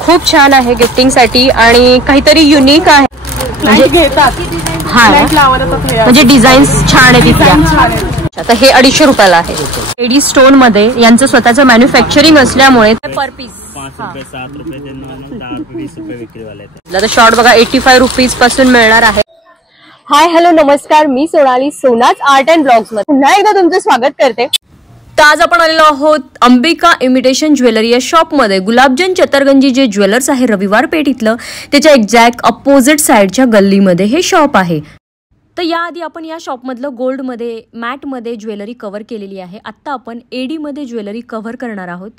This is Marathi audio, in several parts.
खूप छान आहे गिफ्टिंग साठी आणि काहीतरी युनिक आहे. म्हणजे डिझाईन्स छान आहे तिथल्या. आता हे 250 रुपयाला आहे. एडी स्टोन मध्ये यांचं स्वतःचं मॅन्युफॅक्चरिंग असल्यामुळे पर पीस 5 रुपये 7 रुपये ते 10 रुपये 20 रुपये विक्री वाले. आता शॉर्ट बघा 85 रुपीज पासून मिळणार आहे. हाय हॅलो नमस्कार, मी सोनाली सोनाच आर्ट अँड ब्लॉग्स मध्ये पुन्हा एकदा तुमचं स्वागत करते. तर आज आपण आलेलो आहोत अंबिका इमिटेशन ज्वेलरी या शॉपमध्ये. गुलाबजन चतरगंजी जे ज्वेलर्स आहे रविवार पेठ इथलं, त्याच्या एक्झॅक्ट अपोजिट साइडच्या गल्लीमध्ये हे शॉप आहे. तर याआधी आपण या शॉपमधलं गोल्डमध्ये मॅटमध्ये ज्वेलरी कव्हर केलेली आहे. आत्ता आपण एडीमध्ये ज्वेलरी कव्हर करणार आहोत.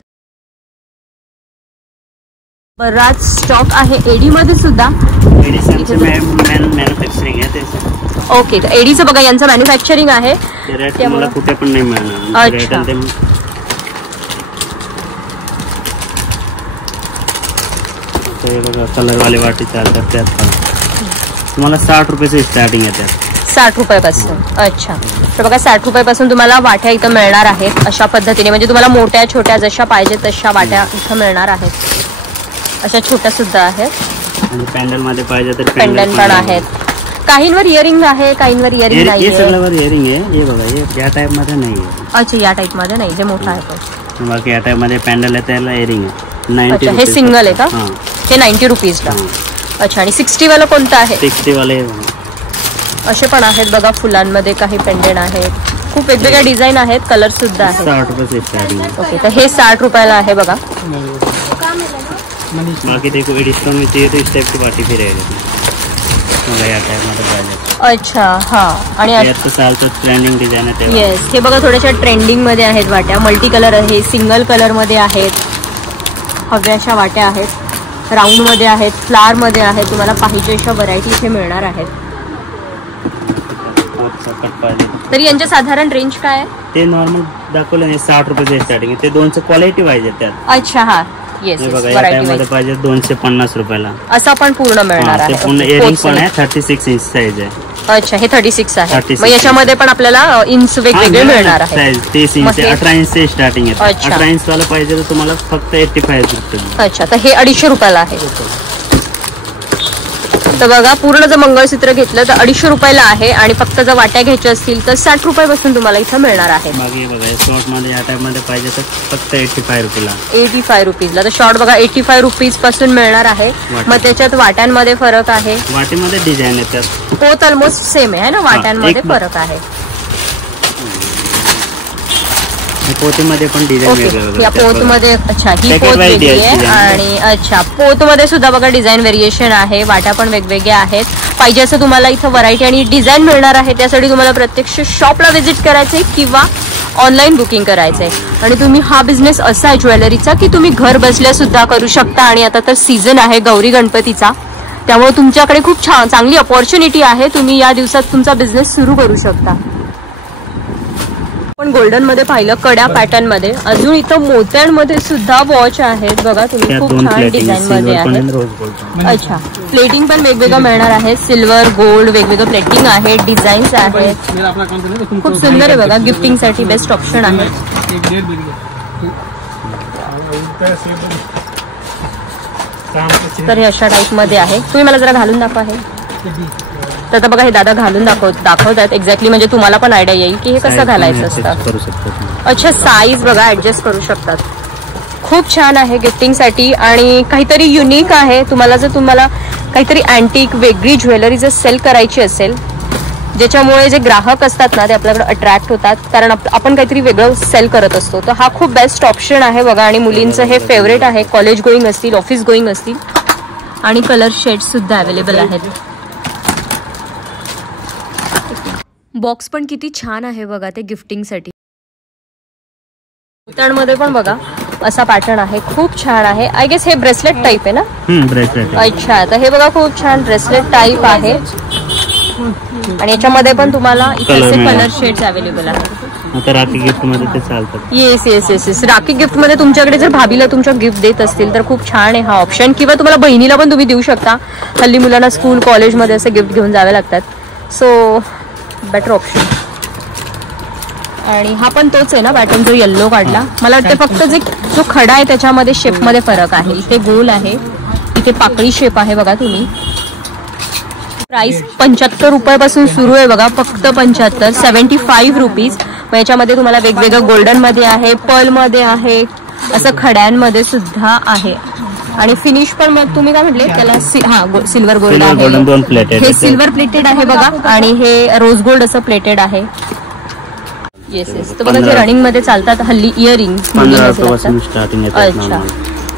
बराच स्टॉक आहे एडीमध्ये सुद्धा. मॅन्युफॅक्चरिंग आहे ते. ओके, तर एडीचं बघा यांचं मॅन्युफॅक्चरिंग आहे. मला कुठे पण नाही मिळणार. ते बघा कलरवाले वाटी चालतात त्यात तुम्हाला 60 रुपयाचे स्टार्टिंग आहे. त्यात 60 रुपयापासून. अच्छा, तर बघा 60 रुपयापासून तुम्हाला वाट्या इथं मिळणार आहेत अशा पद्धतीने. म्हणजे तुम्हाला मोठ्या छोट्या जशा पाहिजे तशा वाट्या इथं मिळणार आहेत. अशा छोट्या सुद्धा आहेत आणि पॅन्डल मध्ये पाहिजे तर पेंडंट पण आहेत. काहींवर इयरिंग आहे, काहींवर इयरिंग नाही. हे सगळ्यावर इयरिंग आहे. हे बघा, हे या टाइप मध्ये नाही आहे. अच्छा, या टाइप मध्ये नाही, जे मोठा आहे तो. बाकी या टाइप मध्ये पॅन्डल आहे त्याला इयरिंग आहे. 90. हे सिंगल आहे का? हे 90 रुपीजला. अच्छा, आणि 60 वाला कोणता आहे? 60 वाले असे पण आहेत बघा, फुलांमध्ये काही पेंडेंट आहेत. खूप वेगवेगळ्या डिझाईन आहेत, कलर सुद्धा आहेत. 60 रुपये स्टार्टिंग. ओके, तर हे 60 रुपयाला आहे बघा. बाकी देखो एडिस्टोन में चाहिए तो इस टाइप की पार्टी भी रहेगी. या टाइप मध्ये पाहिजे. अच्छा, हा. आणि यात सालचं ट्रेंडिंग डिझाइन आहे. येस, हे बघा थोड्याशा ट्रेंडिंग मध्ये आहेत वाट्या. मल्टी कलर आहे, सिंगल कलर मध्ये आहेत. हव्या अशा वाट्या आहेत, राऊंड मध्ये आहेत, फ्लावर मध्ये आहेत. तुम्हाला पाहिजे अशा व्हरायटी इथे मिळणार आहेत. तरी यांच्या साधारण रेंज काय आहे? ते नॉर्मल दाखवलं नाही 60 रुपये स्टार्टिंग. ते 200 क्वालिटी पाहिजे त्यात. अच्छा, हा. येस, मध्ये पाहिजे 250 रुपयाला. असा पण पूर्ण मिळणार आहे. पूर्ण इयरिंग पण आहे. 36 इंच साईज आहे. अच्छा, हे 36 आहे. मग याच्यामध्ये पण आपल्याला इंच वेगवेगळे मिळणार आहे. 30 इंच 18 इंच से स्टार्टिंग आहे. 18 इंच वाला पाहिजे तर तुम्हाला फक्त 85 रुपये. अच्छा, तर हे 250 रुपयाला आहे. तर बघा, पूर्ण जर मंगळसूत्र घेतलं तर 250 रुपयाला आहे. आणि फक्त जर वाट्या घ्यायच्या असतील तर 60 रुपयापासून तुम्हाला इथं मिळणार आहे. शॉर्ट मध्ये या टाइप मध्ये पाहिजे तर फक्त 85 रुपयाला. 85 रुपीजला. तर शॉर्ट बघा 85 रुपीज पासून मिळणार आहे. मग त्याच्यात वाट्यांमध्ये फरक आहे. वाटीमध्ये डिझाईन आहे, त्यात पोत ऑलमोस्ट सेम आहे ना, वाट्यांमध्ये फरक आहे. पोतीमध्ये पण डिझाईन या पोत मध्ये. अच्छा, ही पोत वेगळी आहे. आणि अच्छा, पोत मध्ये सुद्धा बघा डिझाईन व्हेरिएशन आहे. वाट्या पण वेगवेगळ्या आहेत. पाहिजे असं तुम्हाला इथं व्हरायटी आणि डिझाईन मिळणार आहे. त्यासाठी तुम्हाला प्रत्यक्ष शॉपला व्हिजिट करायचंय किंवा ऑनलाईन बुकिंग करायचंय. आणि तुम्ही हा बिझनेस असा आहे ज्वेलरीचा की तुम्ही घर बसल्या सुद्धा करू शकता. आणि आता तर सीझन आहे गौरी गणपतीचा, त्यामुळे तुमच्याकडे खूप छान चांगली अपॉर्च्युनिटी आहे. तुम्ही या दिवसात तुमचा बिझनेस सुरू करू शकता. पण गोल्डन मध्ये पाहिलं कडा पॅटर्न मध्ये. अजून इथं मोत्यांमध्ये सुद्धा वॉच आहेत बघा. तुम्ही खूप छान डिझाईन मध्ये आहेत. अच्छा, प्लेटिंग पण वेगवेगळं मिळणार आहे. सिल्वर गोल्ड वेगवेगळं प्लेटिंग आहे, डिझाईन्स आहेत. खूप सुंदर आहे बघा, गिफ्टिंग साठी बेस्ट ऑप्शन आहे. तर हे अशा टाईप मध्ये आहे. तुम्ही मला जरा घालून दाखवा हे. तर आता बघा, हे दादा घालून दाखवतात एक्झॅक्टली. म्हणजे तुम्हाला पण आयडिया येईल की हे कसं घालायचं असतं. अच्छा, साईज बघा ऍडजस्ट करू शकतात. खूप छान आहे गिफ्टिंग साठी आणि काहीतरी युनिक आहे. तुम्हाला काहीतरी अँटिक वेगळी ज्वेलरी जर सेल करायची असेल, ज्याच्यामुळे जे ग्राहक असतात ना ते आपल्याकडे अट्रॅक्ट होतात, कारण आपण काहीतरी वेगळं सेल करत असतो. तर हा खूप बेस्ट ऑप्शन आहे बघा. आणि मुलींचं हे फेवरेट आहे. कॉलेज गोईंग असतील, ऑफिस गोईंग असतील. आणि कलर शेड सुद्धा अवेलेबल आहेत. बॉक्स पण किती छान आहे बघा ते गिफ्टिंग साठी. मध्ये पण बघा असा पॅटर्न आहे, खूप छान आहे. आय गेस हे ब्रेसलेट टाईप आहे ना? ब्रेसलेट. अच्छा, तर हे बघा खूप छान ब्रेसलेट टाईप आहे. आणि याच्यामध्ये पण तुम्हाला इथे कलर शेड्स अवेलेबल आहेत. आता राखी गिफ्ट मध्ये ते चालतात. Yes yes yes yes. Rakhi gift मध्ये तुमच्याकडे जर भाभीला तुमच्या गिफ्ट देत असतील तर खूप छान आहे हा ऑप्शन. किंवा तुम्हाला बहिणीला पण तुम्ही देऊ शकता. हल्ली मुलांना स्कूल कॉलेजमध्ये असे गिफ्ट घेऊन जावे लागतात. So better option. आणि हा पण तोच आहे ना पॅटर्न जो येल्लो काढला. मला वाटतं फक्त जो खडा आहे त्याच्यामध्ये शेपमध्ये फरक आहे. इथे गोल आहे, इथे पाकळी शेप आहे बघा तुम्ही. प्राइस 75 रुपयापासून सुरू आहे बघा, फक्त 75, 75 रुपीज. याच्यामध्ये तुम्हाला वेगवेगळं गोल्डन मध्ये आहे, पर्ल मध्ये आहे, असं खड्यांमध्ये सुद्धा आहे. आणि फिनिश पण मग तुम्ही काय म्हटले त्याला सिल्वर गोल्ड आहे. हे सिल्वर प्लेटेड आहे बघा आणि हे रोज गोल्ड असं प्लेटेड आहे. Yes yes. तर बघा जे रनिंग मध्ये चालतात हल्ली इयरिंग. अच्छा,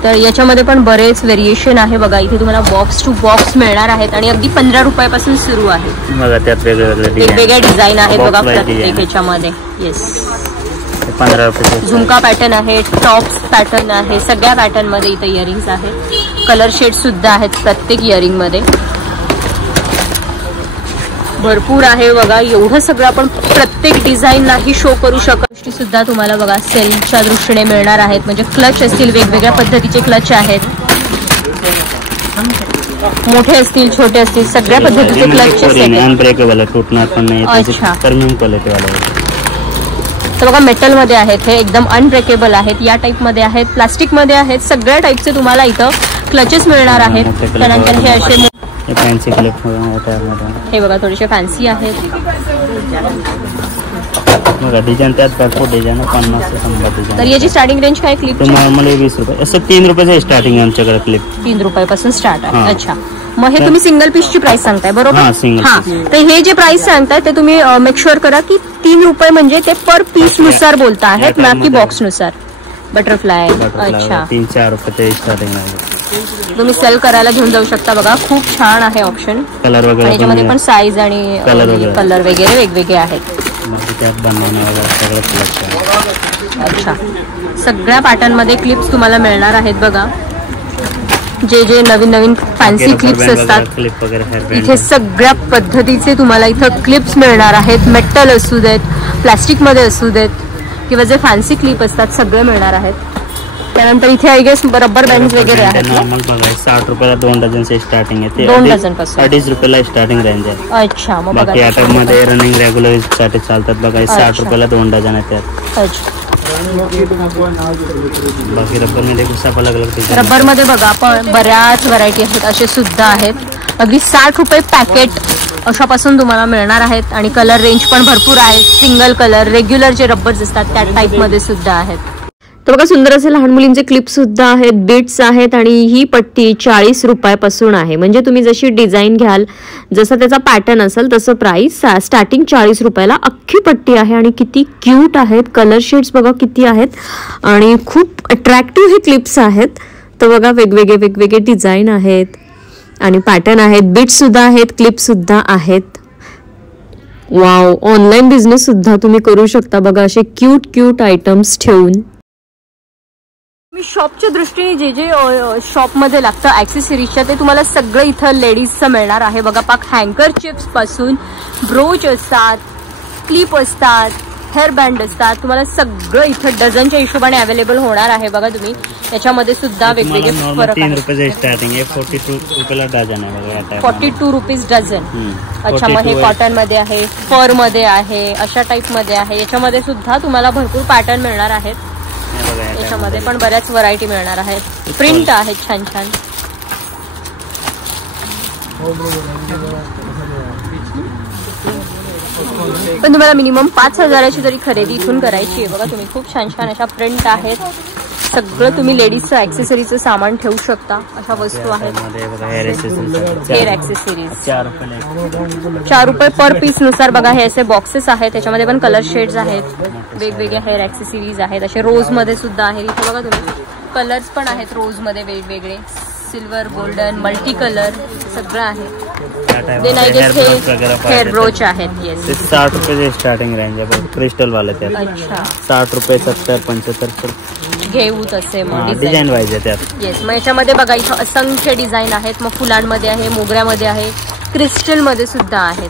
तर याच्यामध्ये पण बरेच व्हेरिएशन आहे बघा. इथे तुम्हाला बॉक्स टू बॉक्स मिळणार आहेत आणि अगदी 15 रुपयापासून सुरू आहे. वेगवेगळ्या डिझाईन आहेत बघा प्रत्येक याच्यामध्ये. येस, 15 रुपये. झुमका पॅटर्न आहे, टॉप्स पॅटर्न आहे, सगळ्या पॅटर्न मध्ये इथे इयरिंग्स आहेत. कलर शेड सुद्धा आहेत प्रत्येक इयरिंग मध्ये. भरपूर आहे बघा. एवढं सगळं आपण प्रत्येक डिझाईन नाही शो करू शकत. गोष्टी सुद्धा तुम्हाला बघा सेलच्या दृष्टीने मिळणार आहेत. म्हणजे क्लच असतील, वेगवेगळ्या पद्धतीचे क्लच आहेत. मोठे असतील, छोटे असतील, सगळ्या पद्धतीचे क्लच अनब्रेकेबल, तुटणार पण नाही. अच्छा, प्रीमियम क्वालिटी वाले. तर बघा मेटल मध्ये आहेत, हे एकदम अनब्रेकेबल आहेत. या टाइप मध्ये आहेत, प्लास्टिक मध्ये आहेत, सगळ्या टाइपचे तुम्हाला इथं क्लचेस मिळणार आहेत. त्यानंतर हे असे फॅन्सी क्लिप, हे बघा थोडेसे फॅन्सी आहेत. डिझाईन त्यात भरपूर डिझाईन 50 ते 100 डिझाईन. तर याची स्टार्टिंग रेंज काय क्लिप? नॉर्मली 20 रुपये, असं 3 रुपयाचं स्टार्टिंग आहे आमच्याकडे क्लिप. 3 रुपयापासून स्टार्ट आहे. अच्छा, मग हे तुम्ही सिंगल पीसची प्राइस सांगताय बरोबर? हा. तर हे जे प्राइस सांगताय ते तुम्ही मेक शुअर करा की 3 रुपये म्हणजे ते पर पीस नुसार बोलता आहेत ना की बॉक्स नुसार. बटरफ्लाय. अच्छा, 3-4 रुपये स्टार्टिंग आहे. तुम्ही सेल करायला घेऊन जाऊ शकता बघा. खूप छान आहे ऑप्शन. कलर वगैरे याच्यामध्ये पण साईज आणि कलर वगैरे वेगवेगळे आहेत. अच्छा, सगळ्या पॅटर्न मध्ये क्लिप्स तुम्हाला मिळणार आहेत बघा. जे जे नवीन नवीन फॅन्सी क्लिप्स असतात इथे सगळ्या पद्धतीचे तुम्हाला इथं क्लिप्स मिळणार आहेत. मेटल असू देत, प्लास्टिक मध्ये असू देत, किंवा जे फॅन्सी क्लिप असतात सगळे मिळणार आहेत. त्यानंतर इथे आय गेस रबर बँड वगैरे आहेत. 60 रुपयाला 2 डझन स्टार्टिंग आहे. 2 डझन पासून 2.5 रुपयाला स्टार्टिंग रेंज आहे. अच्छा, मग बघा मध्ये रनिंग रेग्युलर साठी चालतात बघा. 60 रुपयाला 2 डझन आहेत त्यात. अच्छा, बाकी रबर मध्ये अलग अलग रबर मध्ये बघा आपण बऱ्याच व्हरायटी आहेत. असे सुद्धा आहेत. अगदी 60 रुपये पॅकेट अशापासून तुम्हाला मिळणार आहेत. आणि कलर रेंज पण भरपूर आहेत. सिंगल कलर, रेग्युलर जे रबर्स असतात त्या टाइप मध्ये सुद्धा आहेत. तर बघा सुंदर असे लहान मुलींचे क्लिप सुद्धा आहेत, बीट्स आहेत. आणि ही पट्टी 40 रुपयापासून आहे. म्हणजे तुम्ही जशी डिझाईन घ्याल, जसा त्याचा पॅटर्न असेल तसं प्राइस. स्टार्टिंग 40 रुपयाला अख्खी पट्टी आहे. आणि किती क्यूट आहेत. कलर शेड्स बघा किती आहेत आणि खूप अट्रॅक्टिव्ह हे क्लिप्स आहेत. तर बघा वेगवेगळे डिझाईन आहेत आणि पॅटर्न आहेत. बीट्स सुद्धा आहेत, क्लिप सुद्धा आहेत. वाव, ऑनलाईन बिझनेस सुद्धा तुम्ही करू शकता बघा असे क्यूट आयटम्स ठेवून. मी शॉपच्या दृष्टीने जे जे शॉपमध्ये लागतं ॲक्सेसरीजच्या ते तुम्हाला सगळं इथं लेडीजचं मिळणार आहे बघा. पाक हँकर चिप्स पासून ब्रोच असतात, क्लिप असतात, हेअर बँड असतात. तुम्हाला सगळं इथं डझनच्या हिशोबाने अवेलेबल होणार आहे बघा. तुम्ही याच्यामध्ये सुद्धा वेगवेगळे फरक आहे. 3 रुपये स्टार्टिंग आहे, 42 रुपयाला डझन आहे बघा. 42 रुपीज डझन. अच्छा, मग हे कॉटन मध्ये आहे, फर मध्ये आहे, अशा टाइप मध्ये आहे. याच्यामध्ये सुद्धा तुम्हाला भरपूर पॅटर्न मिळणार आहेत. याच्यामध्ये पण बऱ्याच व्हरायटी मिळणार आहेत. प्रिंट आहेत छान छान. पण तुम्हाला मिनिमम 5,000ची जरी खरेदी इथून करायची आहे बघा. तुम्ही खूप छान छान अशा प्रिंट आहेत. सगळं तुम्ही लेडीजचं ॲक्सेसरीचं सामान ठेवू शकता अशा वस्तू आहेत. हेअर ॲक्सेसरीज 4 रुपये पर पीस नुसार बघा. हे असे बॉक्सेस आहेत. त्याच्यामध्ये पण कलर शेड्स आहेत. वेगवेगळ्या हेअर ॲक्सेसरीज आहेत. असे रोज मध्ये सुद्धा आहेत. इथे बघा तुम्ही कलर्स पण आहेत रोज मध्ये वेगवेगळे. सिल्वर, गोल्डन, मल्टी कलर सगळं आहे. हेअर ब्रोच आहेत. येस, 60 रुपये स्टार्टिंग रेंज आहे. क्रिस्टल वाले त्यात. अच्छा, 60 रुपये 70, 75 घेऊ तसे मग डिझाईन पाहिजे त्यात. येस, मग याच्यामध्ये बघा इथं असंख्य डिझाईन आहेत. मग फुलांमध्ये आहे, मोगऱ्यामध्ये आहे, क्रिस्टल मध्ये सुद्धा आहेत.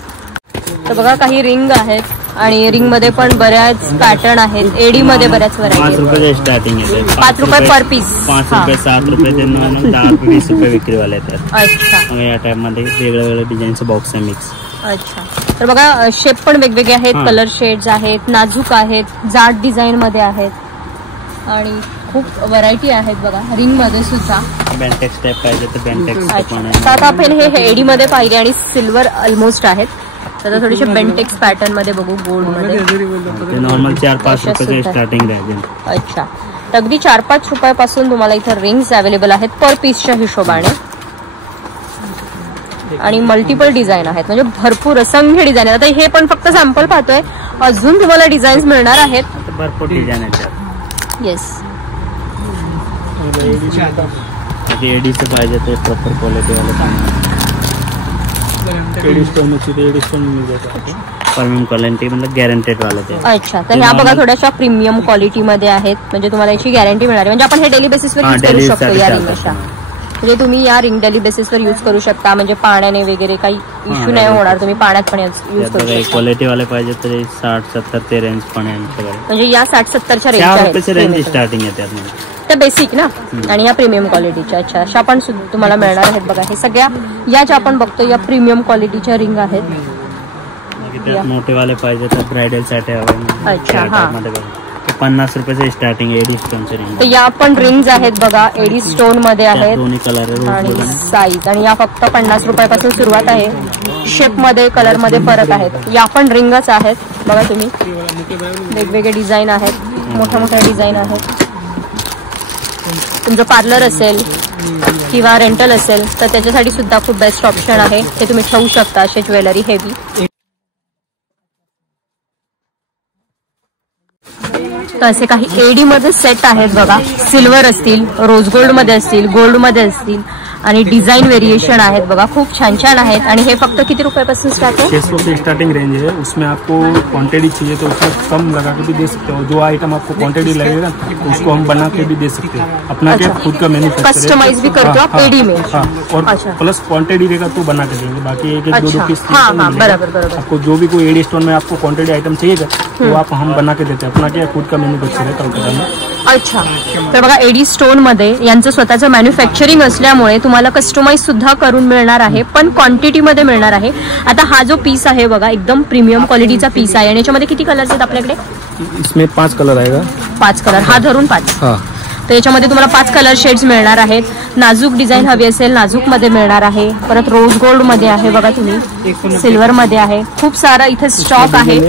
तर बघा काही रिंग आहेत आणि रिंग मध्ये पण बऱ्याच पॅटर्न आहेत. एडी मध्ये बऱ्याच व्हरायटी. 5 रुपये स्टार्टिंग आहे. 5 रुपये पर पीस. 5 रुपये, 7 रुपये, 10 रुपये, 20 रुपये विक्रीवाले आहेत. अच्छा, या टाइप मध्ये वेगवेगळे डिझाईनचे बॉक्स आहे मिक्स. अच्छा, तर बघा शेप पण वेगवेगळे आहेत, कलर शेड्स आहेत, नाजूक आहेत, जाड डिझाईन मध्ये आहेत आणि खूप व्हरायटी आहेत बघा. रिंग मध्ये सुद्धा बेंटेक्स टाइप पाहिजे तर बेंटेक्स. आता आपण हे एडी मध्ये पाहिले आणि सिल्वर ऑलमोस्ट आहेत. तर थोडीशी बेंटेक्स पॅटर्न मध्ये बघू, गोल्ड मध्ये. नॉर्मल 4-5 रुपये स्टार्टिंग राहील. अच्छा, तर अगदी 4-5 रुपयापासून तुम्हाला इथे रिंग्स अवेलेबल आहेत पर पीसच्या हिशोबाने आणि मल्टिपल डिझाईन आहेत, म्हणजे भरपूर असंख्य डिझाईन आहेत. आता हे पण फक्त सॅम्पल पाहतोय, अजून तुम्हाला डिझाईन्स मिळणार आहेत. भरपूर डिझाईन आहेत. येस, एडीचं पाहिजे ते प्रॉपर क्वालिटी वाले प्रीमियम क्वालिटी मतलब गॅरंटेड वाले ते. अच्छा, तर ह्या बघा थोड्याशा प्रीमियम क्वालिटी मध्ये आहेत, म्हणजे तुम्हाला याची गॅरंटी मिळणार आहे. म्हणजे आपण हे डेली बेसिसवर यूज करू शकतो या रिंग अशा. म्हणजे तुम्ही या रिंग डेली बेसिसवर यूज करू शकता, म्हणजे पाण्याने वगैरे काही इश्यू नाही होणार. तुम्ही पाण्यात पण यूज करू शकता. क्वालिटी वाले पाहिजे तर 60-70 ते रेंज पण आहे. म्हणजे या 60-70च्या रेंज स्टार्टिंग येतात त्या बेसिक ना, आणि या प्रीमियम क्वालिटीच्या. अच्छा, अशा पण तुम्हाला मिळणार आहेत बघा. हे सगळ्या या ज्या आपण बघतो या प्रीमियम क्वालिटीच्या रिंग आहेत. मोठे वाले पाहिजे तर ब्रायडल साठी हवे. अच्छा, हा, 50 रुपये स्टार्टिंग एडी स्टोनचे रिंग. तर या पण रिंग्स आहेत बघा, एडी स्टोन मध्ये आहेत दोन्ही कलर आणि साईज. आणि या फक्त 50 रुपयापासून सुरुवात आहे. शेप मध्ये, कलर मध्ये फरक आहेत. या पण रिंगच आहेत बघा तुम्ही, वेगवेगळे डिझाईन आहेत, मोठ्या मोठ्या डिझाईन आहेत. तुमचं पार्लर असेल किंवा रेंटल असेल तर त्याच्यासाठी सुद्धा खूप बेस्ट ऑप्शन आहे. हे तुम्ही ठेवू शकता असे ज्वेलरी हेवी. तर असे काही एडी मध्ये सेट आहेत बघा, सिल्वर असतील, रोज गोल्ड मध्ये असतील, गोल्ड मध्ये असतील आणि डिजाइन वेरिएशन आहेत बघा, खूप छान छान आहेत. आणि हे फक्त किती रुपयापासून स्टार्ट आहे? 600 से स्टार्टिंग रेंज है. उसमें आपको क्वांटिटी चाहिए तो उसमें कम लगा के भी दे सकते हो. जो आइटम आपको क्वांटिटी लगेगा उसको हम बना के भी दे सकते हैं. अपना क्या खुद का मैन्युफैक्चर कस्टमाइज भी करते हो आप एडी में? और प्लस क्वांटिटी रहेगा तो बना के देंगे. बाकी 1-2 पीस. बराबर. आपको जो भी कोई एडी स्टोन में आपको क्वांटिटी आइटम चाहिए तो आप हम बना के देते हैं. अपना क्या खुद का मैन्युफैक्चर है कलकत्ता में. अच्छा, तर बघा एडी स्टोन मध्ये यांचं स्वतःचं मॅन्युफॅक्चरिंग असल्यामुळे तुम्हाला कस्टमाइज सुद्धा करून मिळणार आहे, पण क्वांटिटी मध्ये मिळणार आहे. आता हा जो पीस आहे बघा, एकदम प्रीमियम क्वालिटीचा पीस आहे आणि याच्यामध्ये किती कलर्स आहेत आपल्याकडे? इसमें 5 कलर आएगा. 5 कलर, हा धरून 5. तर याच्यामध्ये तुम्हाला 5 कलर शेड्स मिळणार आहेत. नाजूक डिझाईन हवी असेल नाजूक मध्ये मिळणार आहे. परत रोज गोल्ड मध्ये आहे बघा तुम्ही, सिल्वर मध्ये आहे. खूप सारा इथे स्टॉक आहे,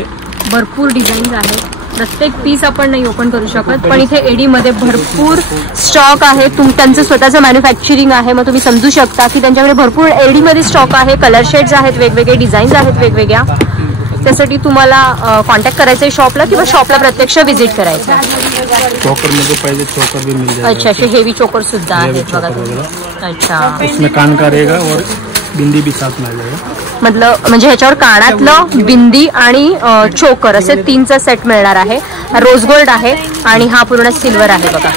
भरपूर डिझाईन्स आहेत. प्रत्येक पीस आपण नाही ओपन करू शकत, पण इथे एडी मध्ये भरपूर स्टॉक आहे. त्यांचं स्वतःचं मॅन्युफॅक्चरिंग आहे, मग तुम्ही समजू शकता की त्यांच्याकडे भरपूर एडी मध्ये स्टॉक आहे. कलर शेड्स आहेत वेगवेगळे, डिझाईन्स आहेत वेगवेगळ्या. त्यासाठी तुम्हाला कॉन्टॅक्ट करायचं आहे शॉपला किंवा शॉपला प्रत्यक्ष व्हिजिट करायचं. चोकर मध्ये पाहिजे चोकर भी मिल जाएगा. अच्छा, असे हेवी चोकर सुद्धा आहेत बघा. अच्छा, इसमें कान का रहेगा और बिंदी भी साथ में आ जाएगा. म्हणजे ह्याच्यावर कानातलं, बिंदी आणि चोकर असे 3चा सेट मिळणार आहे. रोज गोल्ड आहे आणि हा पूर्ण सिल्वर आहे बघा.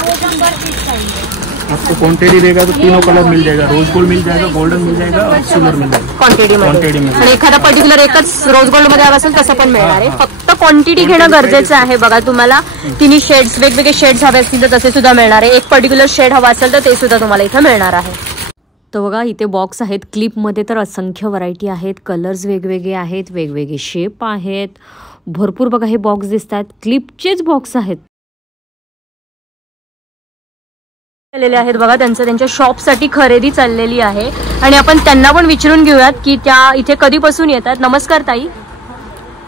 आपको क्वांटिटी रहेगा तो तीनों कलर मिल जाएगा. रोज गोल्ड मिल जाएगा, गोल्डन मिल जाएगा और सिल्वर मिल जाएगा. क्वांटिटी मध्ये. आणि एखादा पर्टिक्युलर एकच रोज गोल्ड मध्ये हवा असेल तसं पण मिळणार आहे. फक्त क्वांटिटी घेणं गरजेचं आहे बघा. तुम्हाला तिन्ही शेड्स, वेगवेगळे शेड्स हवे असतील तर तसे सुद्धा मिळणार आहे. एक पर्टिक्युलर शेड हवा असेल तर ते सुद्धा तुम्हाला इथं मिळणार आहे. तर बघा इथे बॉक्स आहेत. क्लिपमध्ये तर असंख्य व्हरायटी आहेत, कलर्स वेगवेगळे आहेत, वेगवेगळे शेप आहेत, भरपूर बघा हे बॉक्स दिसतात. क्लिपचेच बॉक्स आहेत आहेत बघा. त्यांच्या शॉपसाठी खरेदी चाललेली आहे आणि आपण त्यांना पण विचारून घेऊयात की त्या इथे कधीपासून येतात. नमस्कार ताई.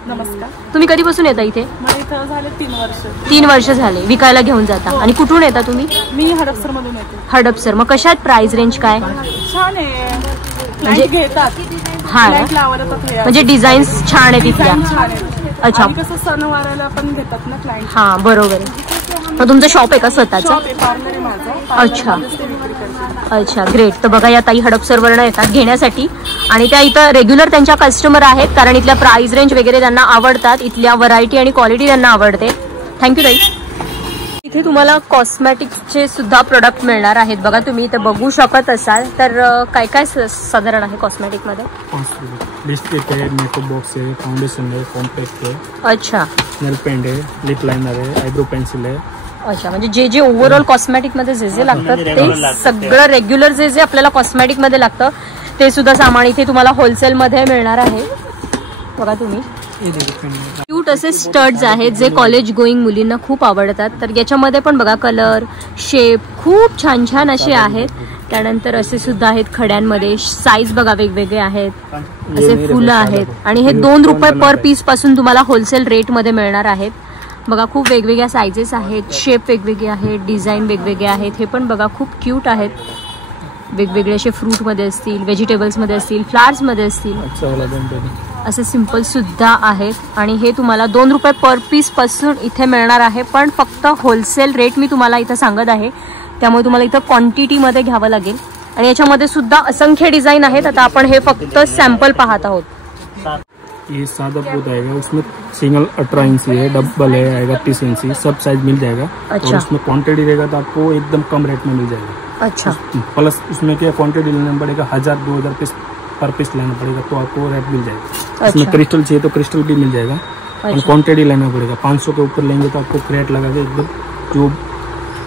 नमस्कार. तुम्ही कधीपासून येता इथे? मला इथं झाले 3 वर्ष. 3 वर्ष झाले. विकायला घेऊन जाता. आणि कुठून येता तुम्ही? मी हडपसर मधून येते. हडपसर. मग कशात प्राइस रेंज काय? छान आहे, म्हणजे घेतात. हा, म्हणजे डिझाईन्स छान आहे तिथल्या. अच्छा, कसं सणवाराला पण घेतात ना क्लायंट. हा, बरोबर आहे. मग तुमचं शॉप आहे का स्वतःचं? अच्छा अच्छा, ग्रेट. तर बघा या ताई हडपसरवरनं येतात घेण्यासाठी आणि त्या इथं रेग्युलर त्यांच्या कस्टमर आहेत, कारण इथल्या प्राइस रेंज वगैरे त्यांना आवडतात, इथल्या व्हरायटी आणि क्वालिटी त्यांना आवडते. थँक्यू ताई. इथे तुम्हाला कॉस्मॅटिक्सचे सुद्धा प्रोडक्ट मिळणार आहेत बघा. तुम्ही इथे बघू शकत असाल. तर काय काय साधारण आहे कॉस्मॅटिक मध्ये? लिपस्टिक है, मेकअप बॉक्स है, फाउंडेशन है, कॉम्पैक्ट है. अच्छा, नेल पेंट है, लिप लाइनर है, आयब्रो पेन्सिल है. अच्छा, म्हणजे जे ओव्हरऑल कॉस्मॅटिक मध्ये जे लागतं ते सगळं रेग्युलर जे आपल्याला कॉस्मॅटिक मध्ये लागतं ते सुद्धा सामान इथे तुम्हाला होलसेल मध्ये मिळणार आहे. बघा तुम्ही, क्यूट असे स्टड्स आहेत जे कॉलेज गोईंग मुलींना खूप आवडतात. तर याच्यामध्ये पण बघा कलर, शेप खूप छान छान असे आहेत. त्यानंतर असे सुद्धा आहेत खड्यांमध्ये, साईज बघा वेगवेगळे आहेत, असे फुलं आहेत. आणि हे 2 रुपये पर पीस पासून तुम्हाला होलसेल रेट मध्ये मिळणार आहेत. बघा खूप वेगवेगळ्या साईजेस आहेत, शेप वेगवेगळे आहेत, डिझाईन वेगवेगळे आहेत. हे पण बघा खूप क्यूट आहेत. वेगवेगळे असे फ्रूटमध्ये असतील, व्हेजिटेबल्समध्ये असतील, फ्लावर्समध्ये असतील, असे सिंपल सुद्धा आहेत. आणि हे तुम्हाला 2 रुपये पर पीस पासून इथे मिळणार आहे, पण फक्त होलसेल रेट मी तुम्हाला इथं सांगत आहे. त्यामुळे तुम्हाला इथं क्वांटिटीमध्ये घ्यावं लागेल. आणि याच्यामध्ये सुद्धा असंख्य डिझाईन आहेत. आता आपण हे फक्त सॅम्पल पाहत आहोत. ये सादा बूथ आएगा, उसमें सिंगल 18 इंची है, डबल है आएगा 30 इंची, सब साइज मिल जाएगा. अच्छा. और उसमें क्वांटिटी रहेगा तो आपको एकदम कम रेट में मिल जाएगा. अच्छा. प्लस उसमें क्या क्वांटिटी लेना पड़ेगा, 1000-2000 पीस पर पीस लेना पड़ेगा तो आपको रेट मिल जाएगा. उसमें क्रिस्टल चाहिए तो क्रिस्टल भी मिल जाएगा. और क्वांटिटी लेना पड़ेगा, 500 के ऊपर लेंगे तो आपको रेट लगा के एकदम जो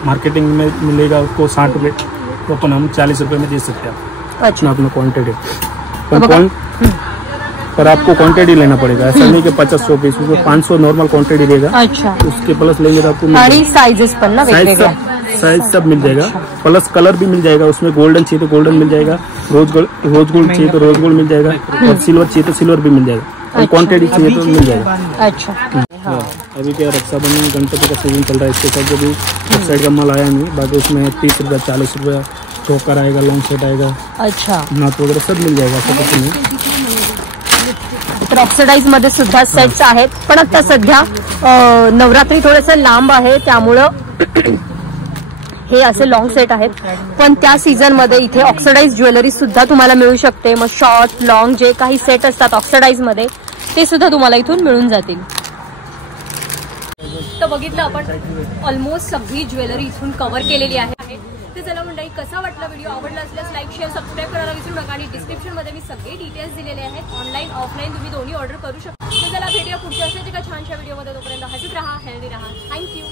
मार्केटिंग में मिलेगा उसको 60 रुपये तो अपन हम 40 रुपये में दे सकते हैं. अच्छा. अपना क्वांटिटी पर आपको क्वांटिटी लेना पड़ेगा. ऐसा नहीं कि 50-100 पीस, उसमें 500 नॉर्मल क्वांटिटी देगा. अच्छा. उसके प्लस लेंगे तो आपको साइजेस पण ना वेगवेगळे, साइज सब मिल जाएगा. प्लस कलर भी मिल जाएगा. उसमें गोल्डन चाहिए तो गोल्डन मिल जाएगा, रोज गोल्ड चाहिए तो रोज गोल्ड मिल जाएगा, और सिल्वर चाहिए तो सिल्वर भी मिल जाएगा. और क्वांटिटी चाहिए तो मिल जाएगा. अच्छा. अभी क्या रक्षाबंधन गणपति का सीजन चल रहा है, इसके साथ जो भी उस साइड का माल आया नहीं, बाकी उसमें 30 रुपया 40 रुपया चौकर आएगा, लॉन्ग सेट आएगा. अच्छा. नाथ वगैरह सब मिल जाएगा. सब कुछ नहीं. तर ऑक्सिडाइज मध्ये सुद्धा सेट्स आहेत. पण आता सध्या नवरात्री थोडंसं लांब आहे, त्यामुळं हे असे लॉंग सेट आहेत. पण त्या सीझन मध्ये इथे ऑक्सिडाइज ज्वेलरी सुद्धा तुम्हाला मिळू शकते. मग शॉर्ट लॉंग जे काही सेट असतात ऑक्सिडाइज मध्ये ते सुद्धा तुम्हाला इथून मिळून जातील. तर बघितलं आपण ऑलमोस्ट सगळी ज्वेलरी इथून कव्हर केलेली आहे. तर चला मंडळी, कसा वाटला व्हिडिओ? आवडला असल्यास लाईक, शेअर, सबस्क्राईब करायला विसरू नका. आणि डिस्क्रिप्शन मध्ये मी सगळे डिटेल्स दिलेले आहेत. ऑनलाईन ऑफलाईन तुम्ही दोन्ही ऑर्डर करू शकता. तर चला भेटूया पुढच्या अशाच एका छानशा व्हिडिओमध्ये. तोपर्यंत हसत राहा, हेल्दी राहा. थँक्यू.